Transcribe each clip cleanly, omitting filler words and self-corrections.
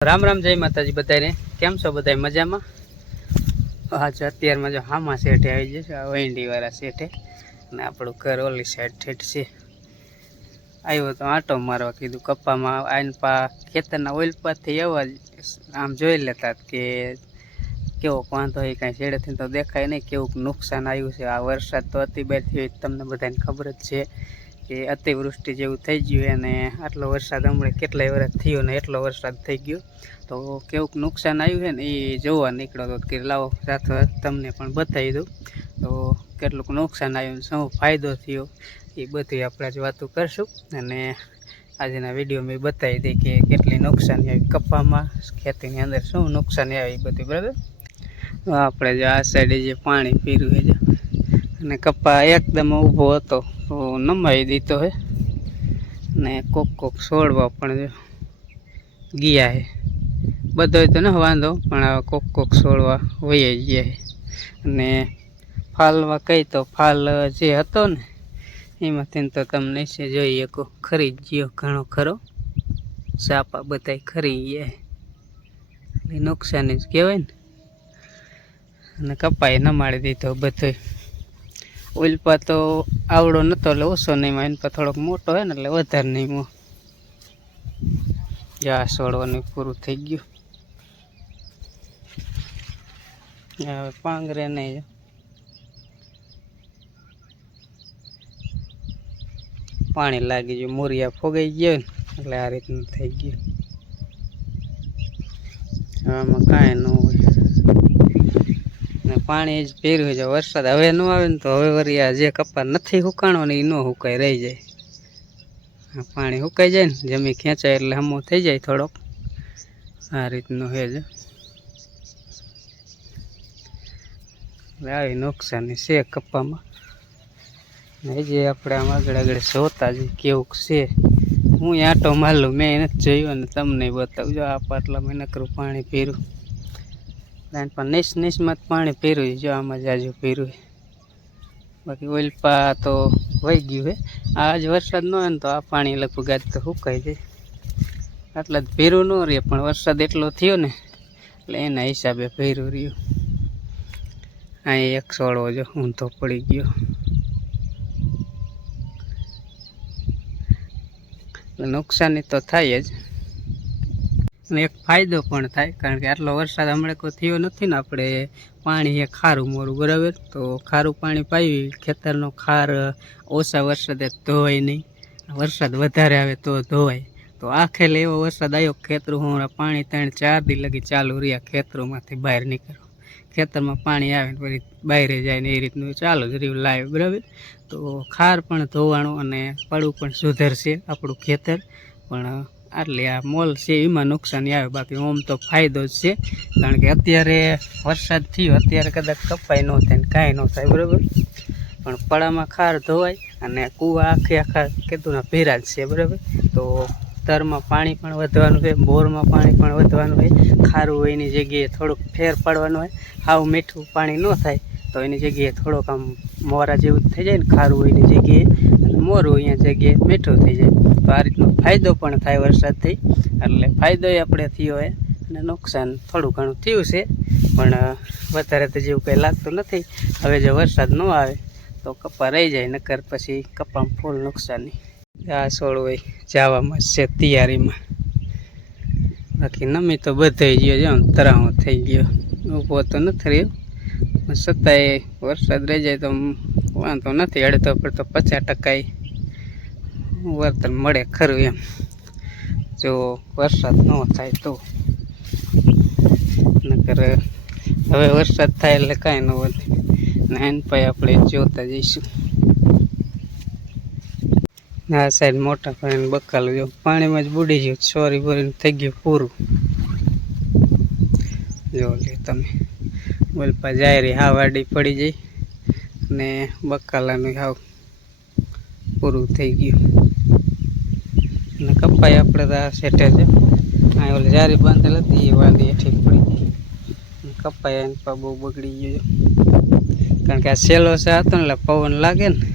રામ રામ, જય માતાજી બધાને. કેમ છો બધા? મજામાં? હા, અત્યારમાં જો હામાં શેઠે આવી જશે, વૈંડીવાળા શેઠે, અને આપણું ઘર ઓલી સાઈડ ઠેઠ છે. આવ્યો તો આંટો મારવા, કીધું કપ્પામાં આઈને ખેતરના ઓઇલપાથી એવા આમ જોઈ લેતા કે કેવો વાંધો હોય, કાંઈ છેડેથી તો દેખાય નહીં, કેવું નુકસાન આવ્યું છે. આ વરસાદ તો અતિબાર થયો, તમને બધાને ખબર જ છે કે અતિવૃષ્ટિ જેવું થઈ ગયું. અને આટલો વરસાદ હમણાં કેટલાય વર્ષ થયો ને એટલો વરસાદ થઈ ગયો, તો કેવું નુકસાન આવ્યું છે ને એ જોવા નીકળ્યો હતો કે લાવો સાથે તમને પણ બતાવી દઉં તો કેટલુંક નુકસાન આવ્યું, શું ફાયદો થયો, એ બધી આપણે જ વાતો કરશું. અને આજના વિડીયો મેં બતાવી દઈ કે કેટલી નુકસાની આવી કપ્પામાં, ખેતીની અંદર શું નુકસાની આવી એ બધું. બરાબર, આપણે જો આ સાઈડે જે પાણી પીર્યું છે અને કપ્પા એકદમ ઊભો હતો તો નમાવી દીધો હે, ને કોક છોડવા પણ ગયા હે. બધો તો ન વાંધો, પણ કોક છોડવા વહી ગયા હે. અને ફાલમાં કઈ તો ફાલ જે હતો ને એમાંથી તો તમને છે જોઈ શકો ખરી ગયો ઘણો ખરો, સાપા બધા ખરી ગયા, નુકસાની જ કહેવાય ને. અને કપાઈ નમાડી દીધો બધો. ઉલ્પા તો આવડો નતો એટલે ઓછો નહીં, એન પર થોડોક મોટો હોય ને એટલે વધારે નહીં. જા છોડવાનું પૂરું થઈ ગયું, હવે પાંગરે નહીં. પાણી લાગી ગયું, મોરિયા ફોગાઈ ગયો ને એટલે આ રીતનું થઈ ગયું. આમાં કાંઈ ન હોય ને પાણી જ ભેર્યું છે. વરસાદ હવે ન આવે ને તો હવે વળી આ જે કપા નથી હુકાણો ને એ ન હુકાઈ રહી જાય. પાણી સુકાઈ જાય ને જમી ખેંચાય એટલે હમો થઈ જાય થોડોક, આ રીતનું છે જ. આવી નુકસાની છે કપ્પામાં. જે આપણે આમ આગળ જોતા જઈએ કેવું છે. હું આંટો મારલું, મેં નથી જોયું અને તમને બતાવું. જો આ પાટલામાં નકરું પાણી પીર્યું, પણ નીચમાં જ પાણી પીર્યું. જો આમાં જાજુ પીર્યું, બાકી ઓઇલપા તો વહી ગયું છે. આજ વરસાદ ન હોય ને તો આ પાણી લગભગ આજ તો સુકાઈ જાય. આટલા જ ભીરું ન રહે, પણ વરસાદ એટલો થયો ને એટલે એના હિસાબે ભીરું રહ્યું. અહીં એક છોડવો જો ઊંધો પડી ગયો, નુકસાની તો થાય જ. અને એક ફાયદો પણ થાય, કારણ કે આટલો વરસાદ હમણાં કોઈ થયો નથી ને. આપણે પાણી એ ખારું મોરું, બરાબર, તો ખારું પાણી પાવી ખેતરનો ખાર ઓછા વરસાદે ધોવાય નહીં. વરસાદ વધારે આવે તો ધોવાય. તો આખેલે એવો વરસાદ આવ્યો, ખેતરું હમણાં પાણી 3-4 દી લગી ચાલુ રહ્યા ખેતરોમાંથી બહાર નીકળો. ખેતરમાં પાણી આવે ને પછી બહાર જાય ને એ રીતનું ચાલુ જ રહ્યું લાઈવ, બરાબર. તો ખાર પણ ધોવાણું અને પડવું પણ સુધરશે આપણું ખેતર. પણ આટલી આ મોલ છે એમાં નુકસાની આવે, બાકી ઓમ તો ફાયદો જ છે. કારણ કે અત્યારે વરસાદ થયો, અત્યારે કદાચ કપાઈ ન થાય ને કાંઈ ન થાય, બરાબર. પણ પડામાં ખાર ધોવાય અને કૂવા આખા કીધું ને ભેરા જ છે, બરાબર. તો તરમાં પાણી પણ વધવાનું છે, બોરમાં પાણી પણ વધવાનું હોય. ખારું હોય એની જગ્યાએ થોડુંક ફેર પાડવાનું હોય. હાવ મીઠું પાણી ન થાય તો એની જગ્યાએ થોડોક આમ મોરા જેવું થઈ જાય ને, ખારું હોય એની જગ્યાએ અને મોરું અહીંયા જગ્યાએ મીઠું થઈ જાય. તો આ રીતનો ફાયદો પણ થાય વરસાદથી. એટલે ફાયદો આપણે થયો હોય અને નુકસાન થોડું ઘણું થયું છે, પણ વધારે તો જેવું કંઈ લાગતું નથી. હવે જો વરસાદ ન આવે તો કપા રહી જાય, નકર પછી કપામાં ફૂલ નુકસાની. આ છોડવાય જવામાં છે તૈયારીમાં, બાકી નમી તો બધાઈ ગયો, જો તરાવો થઈ ગયો. ઊભો તો નથી રહ્યો, છતાંય વરસાદ રહી જાય તો વાંધો નથી. અડધો પર તો 50% વળતર મળે ખરું એમ, જો વરસાદ ન થાય તો. નકર હવે વરસાદ થાય એટલે કાંઈ ન વધે ને એન પછી આપણે જોતા જઈશું. આ સાઈડ મોટા ભાઈને બકાલું જો પાણીમાં જ બુડી ગયું, સોરી બોરીને થઈ ગયું પૂરું. જો લે તમે, બોલપા જાય રહી હાવ આડી પડી જાય ને બકાલાનું હાવ પૂરું થઈ ગયું. અને કપાઈ આપણે તો આ સેટે છે, આ ઓલી જારી બાંધેલ હતી એ વાંધી ઠીક પડી ગઈ. કપાઈ એને પા બહુ બગડી ગયો, કારણ કે આ સેલો છે હતો ને એટલે પવન લાગે ને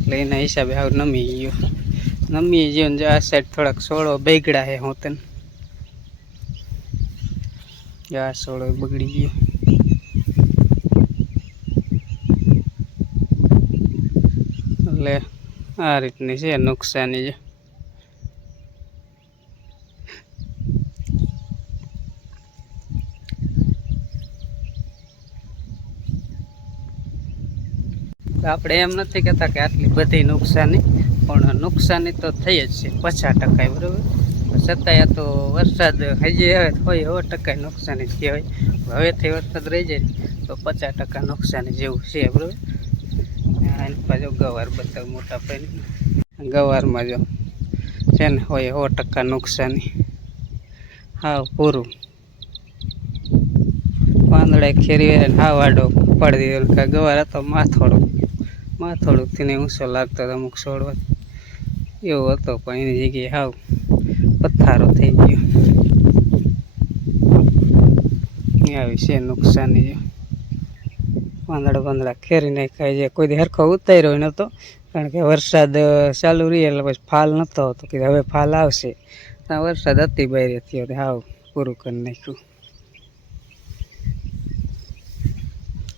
એટલે એના હિસાબે હાવ નમી ગયો. નમી ગયો ને આ સાઈડ થોડાક છોડો બેગડા હે હું તને આ સોળો બગડી ગયો. એટલે આ રીતની છે નુકસાની છે. આપણે એમ નથી કહેતા કે આટલી બધી નુકસાની, પણ નુકસાની તો થઈ જ છે 50%, બરાબર. છતાંય તો વરસાદ હજી આવે હોય 100% નુકસાની કહેવાય. હવેથી વરસાદ રહી જાય તો 50% નુકસાની જેવું છે, બરાબર. એની પાછું ગવાર બધા મોટા પાઈને ગવારમાં જો છે ને હોય 100% નુકસાની. હાવ પૂરું પાંદડા ખેરી હાવ આડો પાડી દીધો. ગવાર હતો માથોડુંથી ઊંચો લાગતો હતો અમુક છોડવા એવો હતો, પણ એની જગ્યાએ હાવ પથ્થારો થઈ ગયો. આવી છે નુકસાની. જો પાંદડા ખેરી નાખાય છે. કોઈ હરખો ઉતાર્યો નહોતો, કારણ કે વરસાદ ચાલુ રહી એટલે પછી ફાલ નહોતો આવતો. કે હવે ફાલ આવશે, ત્યાં વરસાદ અતિ બારી થયો, હાવ પૂરું કરી નાખ્યું.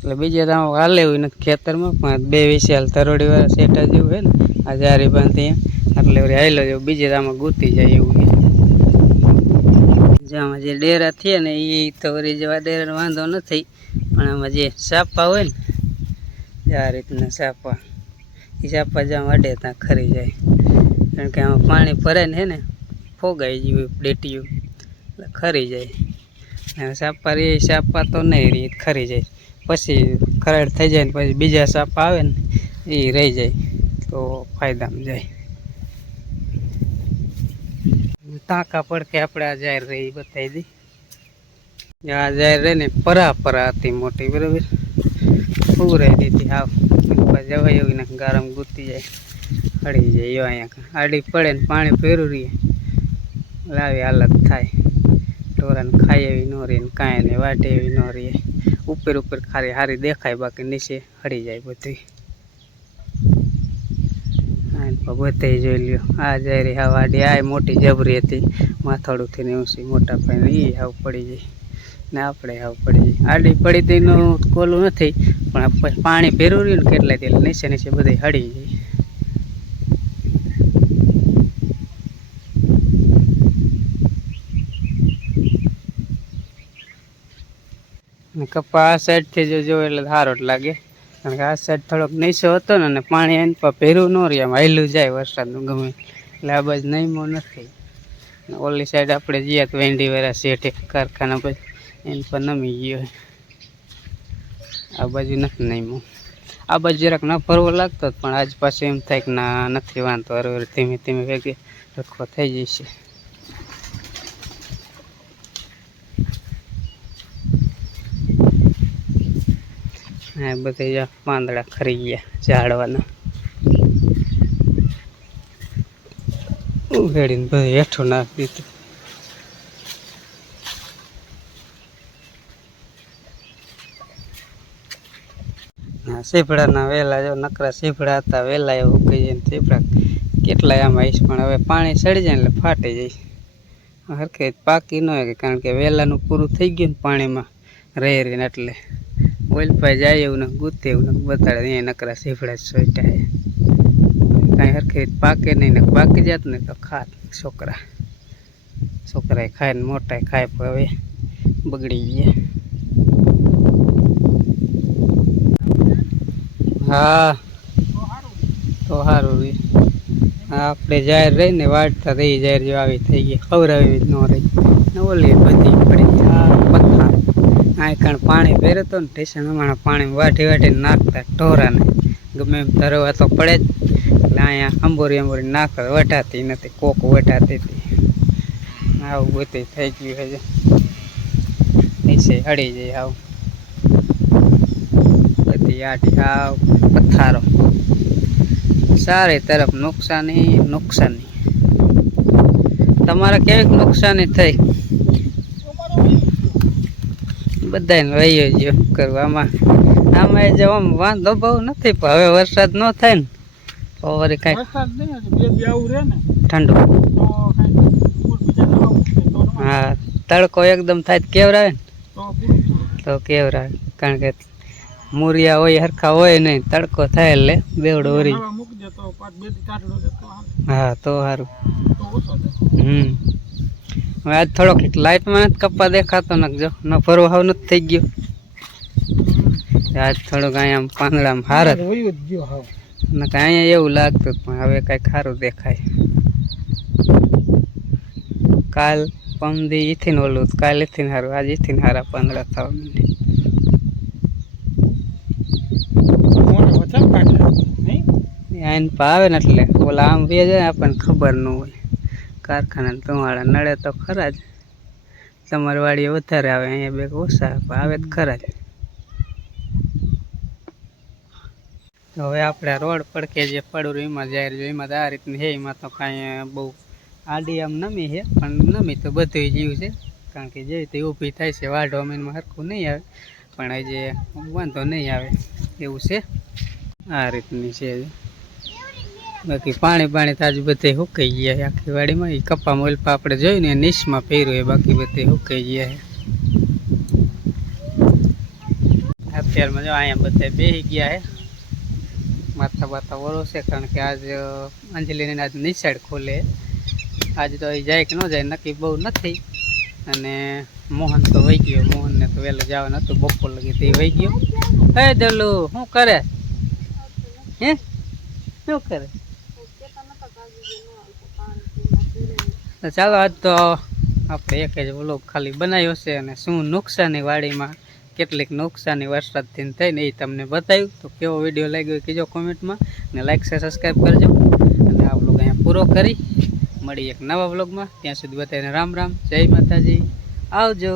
એટલે બીજે તો હાલે એવું નથી ખેતરમાં, પણ 2 વિશાલ તરોડી વાળા સેટા જેવું હોય ને આ જારી બાંધી, એટલે હાલો જેવું બીજે આમાં ગૂતી જાય એવું છે. જેમાં જે ડેરા થયા ને એ તો વળી જેવા ડેરા વાંધો નથી, પણ આમાં જે સાપા હોય ને આ રીતના સાપા, એ સાપા જ્યાં અડે ત્યાં ખરી જાય. કારણ કે આમાં પાણી ભરાય ને હે ને ફોગાઈ ગયું ડેટીયું એટલે ખરી જાય. સાપા તો નહીં રહી, ખરી જાય. પછી ખરાડ થઈ જાય ને પછી બીજા સાપા આવે ને એ રહી જાય તો ફાયદામાં જાય. ટાંકા પડકે આપણે આ જાહેર રહી બતાવી દી. આ જાહેર રહી ને પરા હતી મોટી, બરાબર. પૂરાઈ દીધી હાવ જવાય એવી ને ગરમ ગૂતી જાય, હળી જાય. અહીંયા આડી પડે ને પાણી ભેરું રહીએ એટલે આવી હાલત થાય. ઢોરાને ખાઈ એવી ન રહી ને કાંઈ નહીં, વાટે એવી ન રહીએ. ઉપર ખારી હારી દેખાય, બાકી નીચે હળી જાય બધી. બધે જોઈ લ્યો આ જારી હાવ આડી, આ મોટી જબરી હતી માથાડુંથી ને ઊંચી મોટા પાઈને, એ હાવ પડી જાય ને આપણે હાવ પડી જાય. આડી પડી તો એનું કોલું નથી, પણ પાણી ભેરું રહ્યું ને કેટલાય તેલ નીચે બધે હળી જાય. કપા આ સાઈડથી જો એટલે સારો જ લાગે, કારણ કે આ સાઈડ થોડોક નીચો હતો ને પાણી એની પર ભેરું ન રહે, આમ હાલ્યું જાય વરસાદનું ગમે એટલે આ બાજુ નહીમો નથી. ઓલી સાઈડ આપણે જઈએ તો વેંડીવાળા શેઠે કારખાના પછી એની પર નમી ગયો. આ બાજુ નથી નહીમો. આ બાજુ જરાક ન ફરવો લાગતો, પણ આજ પાછું એમ થાય કે ના નથી વાંધો, હરવાર ધીમે ધીમે વેગે રખો થઈ જશે. હા બધા પાંદડા ખરી ગયા ઝાડવાના, ઉઘેડીને બધું હેઠું નાખી દીધું. હા સીભડાના વેલા જો નકરા સીભડા હતા, વેલા એવું કહી જાય ને સીભડા કેટલાય આમાં આવીશ, પણ હવે પાણી ચડી જાય એટલે ફાટી જાય. હરખે પાકી ન હોય, કારણ કે વેલાનું પૂરું થઈ ગયું ને પાણીમાં રહી રહીને, એટલે ઓલપાઈ જાય એવું ને ગુતે એવું ને બતાડે. અહીંયા નકરા સીફડા સોટા કાંઈ હરખી પાકે નહીં, ને પાકી જાત ને તો ખાત છોકરાએ ખાય ને મોટાએ ખાય, પણ હવે બગડી ગયા. હા તો સારું રહી. હા આપણે જાહેર રહી ને વાટતા રહી, જાહેર જો આવી થઈ ગઈ, ખવડાવી જ ન રહી ને ઓલી બધી પડી આ પથ્થા. આ કારણ પાણી ભેરે તો ને સ્ટેશન અમારા પાણી વાટી નાખતા ઢોરાને, ગમે એમ ધરવા તો પડે જ. એટલે અહીંયા અંબોરી નાખતા વટાતી નથી, કોક વટાતી હતી. આવું બધું થઈ ગયું છે, નીચે હળી જાય આવું બધી આટી, આવ પથ્થારો. સારી તરફ નુકસાની. તમારે કેવી નુકસાની થઈ? બધાને વહી ગયો કરવામાં. આમાં જો આમ વાંધો બહુ નથી, પણ હવે વરસાદ ન થાય ને તો વળી કાંઈ ઠંડુ. હા તડકો એકદમ થાય કેવરાવે ને તો કેવરા કારણ કે મૂરિયા હોય હરખા હોય નહીં, તડકો થાય એટલે બેવડો વરી. હા તો સારું. હવે આજ થોડોક લાઇટમાં નથી કપ્પા દેખાતો ને, જો ન ફરવા હાવ નથી થઈ ગયો. આજ થોડોક અહીંયા પાંદડામાં હાર જ અહીંયા એવું લાગતું પણ હવે કાંઈક સારું દેખાય. કાલ પમદી ઈથી ઓલું, કાલ ઈથી સારું, આજ ઈથી સારા પાંદડા થવા માંડે. આઈને આવે ને એટલે ઓલા આમ બે જાય આપણને ખબર ન હોય. કારખાના તમારા નડે તો ખરા જ, તમારી વાડીએ વધારે આવે, અહીંયા બે ઓછા આવે જ ખરા જ. હવે આપણે રોડ પડકે જે પડું એમાં જાય એમાં તો આ રીતની છે. એમાં તો કાંઈ બહુ આડી આમ નમી છે, પણ નમી તો બધું જીવ છે. કારણ કે જેવી રીતે ઊભી થાય છે વાઢો અમીનમાં સરખું નહીં આવે, પણ હજી વાંધો નહીં આવે એવું છે. આ રીતની છે. બાકી પાણી તો આજે બધે સુકાઈ ગયા છે આખી વાડીમાં. એ કપ્પા મોલપા આપણે જોયું ને નીચમાં પહેર્યું એ, બાકી બધે સુકાઈ ગયા છે. અત્યારમાં જો અહીંયા બધા બેસી ગયા છે, માથા બાથા વરો છે. કારણ કે આજ અંજલિને આજ નિશાળ ખોલે. આજે તો એ જાય કે ન જાય નક્કી બહુ નથી. અને મોહન તો વહી ગયો, મોહનને તો વહેલું જવાનું હતું, બપોર લગી તો એ વહી ગયો. હે દલુ શું કરે? હે શું કરે? ચાલો આજ તો આપણે એક જ વ્લોગ ખાલી બનાવ્યો છે, અને શું નુકસાની વાડીમાં કેટલીક નુકસાની વરસાદથી થઈને એ તમને બતાવ્યું. તો કેવો વિડીયો લાગ્યો કીજો કોમેન્ટમાં, અને લાઈક શેર સબસ્ક્રાઈબ કરજો. અને આ વ્લોગ અહીંયા પૂરો કરી મળી એક નવા વ્લોગમાં. ત્યાં સુધી બધાને રામ રામ, જય માતાજી, આવજો.